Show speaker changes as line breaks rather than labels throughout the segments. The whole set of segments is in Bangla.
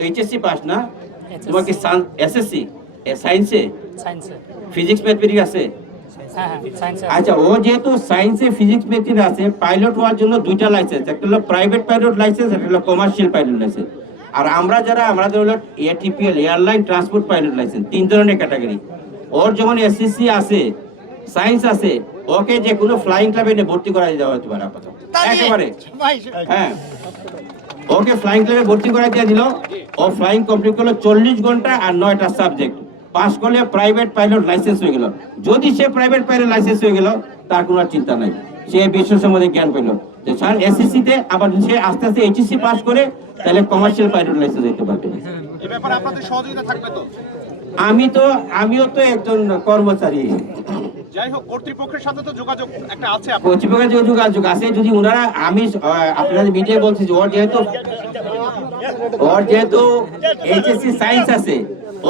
এইচএসসি পাস না তোমার কি এসএসসি সায়েন্সে ফিজিক্স ম্যাথমেটিক্স আছে?
হ্যাঁ হ্যাঁ
আচ্ছা ও যেহেতু সায়েন্সে ফিজিক্স ম্যাথমেটিক্স আছে পাইলট হওয়ার জন্য দুইটা লাইসেন্স একটা হলো প্রাইভেট পাইলট লাইসেন্স একটা হলো কমার্শিয়াল পাইলট লাইসেন্স আর আমরা যারা আমাদের হলো ATPL airline transport pilot licence তিন ধরনের ক্যাটাগরি ওর যখন এসএসসি আছে সায়েন্স আছে ওকে যে কোনো ফ্লাইং ক্লাবে ভর্তি করা দেওয়া হতে পারে আপাতত। একেবারে। হ্যাঁ। ওকে ফ্লাইং ক্লাবে ভর্তি করা দিয়ে দিল। ও ফ্লাইং কমপ্লিট করল চল্লিশ ঘণ্টা আর নয়টা সাবজেক্ট পাস করলে প্রাইভেট পাইলট লাইসেন্স হয়ে গেল। যদি সে প্রাইভেট পাইলট লাইসেন্স হয়ে গেল তার কোনো চিন্তা নাই। সে বিশ্ব সম্বন্ধে জ্ঞান পেল যে স্যার এসএসসি তে আবার সে আস্তে আস্তে এইচএসসি পাস করে তাহলে কমার্শিয়াল পাইলট লাইসেন্স দিতে পারবে। আমি তো আমিও তো একজন কর্মচারী।
যাই হোক কর্তৃপক্ষের সাথে তো যোগাযোগ একটা আছে
কর্তৃপক্ষের যোগাযোগ আছে। যদি ওনারা আমি আপনাদের মিডিয়ায় বলছি যে ওর যেহেতু ওর যেহেতু এইচএসসি সায়েন্স আছে,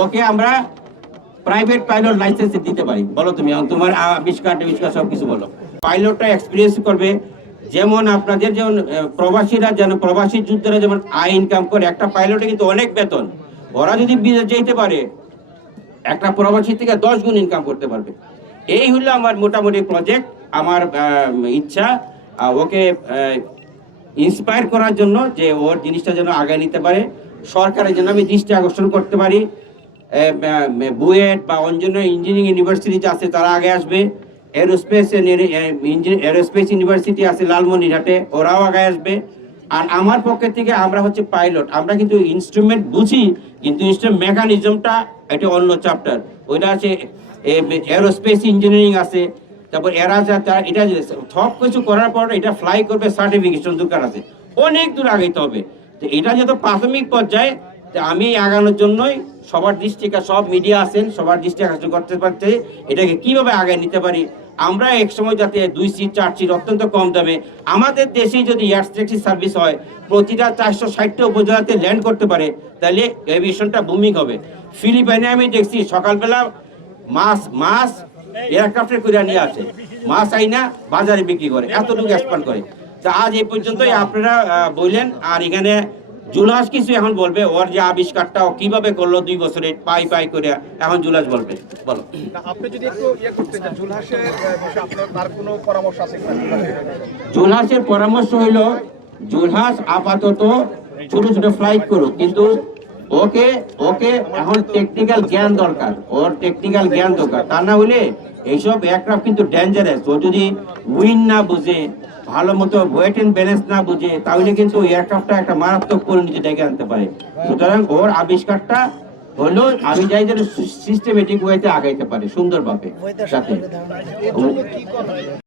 ওকে আমরা প্রাইভেট পাইলট লাইসেন্স দিতে পারি। বলো তুমি তোমার আবিষ্কার আবিষ্কার সব কিছু বলো পাইলটটা এক্সপিরিয়েন্স করবে, যেমন আপনাদের যেমন প্রবাসীরা যেন, প্রবাসী যুদ্ধরা যেমন আয় ইনকাম করে, একটা পাইলটে কিন্তু অনেক বেতন। ওরা যদি যেতে পারে, একটা প্রবাসী থেকে দশ গুণ ইনকাম করতে পারবে। এই হলো আমার মোটামুটি প্রজেক্ট আমার ইচ্ছা। ওকে ইন্সপায়ার করার জন্য যে ওর জিনিসটা যেন আগায় নিতে পারে। সরকারের জন্য আমি দৃষ্টি আকর্ষণ করতে পারি। বুয়েট বা অঞ্জন ইঞ্জিনিয়ারিং ইউনিভার্সিটি আছে, তারা আগে আসবে। এরোস্পেস এরোস্পেস ইউনিভার্সিটি আছে লালমনিরহাটে, ওরাও আগে আসবে। আর আমার পক্ষে থেকে আমরা হচ্ছে পাইলট আমরা কিন্তু ইনস্ট্রুমেন্ট বুঝি, কিন্তু ইনস্ট্রুমেন্ট মেকানিজমটা এটা অন্য চ্যাপ্টার ওইটা আছে এরোস্পেস ইঞ্জিনিয়ারিং আছে। তারপর এরা যা তারা এটা সব কিছু করার পর এটা ফ্লাই করবে সার্টিফিকেশন দরকার আছে। অনেক দূর আগাইতে হবে। তো এটা যেহেতু প্রাথমিক পর্যায়ে আমি আগানোর জন্যই সবার দৃষ্টি, সব মিডিয়া আছেন, সবার দৃষ্টি আকর্ষণ করতে পারতে এটাকে কীভাবে আগে নিতে পারি? আমরা এক সময় যাতে দুই সিট চার সিট অত্যন্ত কম দামে, আমাদের দেশে যদি এয়ার ট্যাক্সি সার্ভিস হয়, প্রতিটা চারশো ষাটটা উপজেলাতে ল্যান্ড করতে পারে, তাহলে এভিয়েশনটা বুমিং হবে। ফিলিপাইনে আমি দেখছি সকালবেলা মাছ মাছ এয়ারক্রাফ্টের করে নিয়ে আসে। মাছ আইনা বাজারে বিক্রি করে এতটুকু এক্সপান্ড করে। তা আজ এই পর্যন্তই আপনারা বললেন আর এখানে জুলাস কিছু এখন বলবে ওর যে আবিষ্কারটা ও কীভাবে করল দুই বছরে পাই পাই করে এখন জুলাস বলবে। বলো।
না, আপনি যদি একটু ইয়ে করতে চান জুলহাসের আপনার কোনো পরামর্শ আছে জুলহাসের
পরামর্শ হইল জুলহাস আপাতত ছোট ছোট ফ্লাইট করুক কিন্তু ওকে ওকে এখন টেকনিক্যাল জ্ঞান দরকার ওর টেকনিক্যাল জ্ঞান দরকার। তা না হলে এইসব এয়ারক্রাফট কিন্তু ডেঞ্জারাস ও যদি উইন না বুঝে ভালো মতো ওয়েট এন্ড ব্যালেন্স না বুঝে তাহলে কিন্তু এয়ারক্রাফটটা একটা মারাত্মক পরিণতি ডেকে আনতে পারে। সুতরাং ওর আবিষ্কারটা হলো আমি চাই যেন সিস্টেমেটিক ওয়েতে আগাইতে পারে সুন্দরভাবে।
করা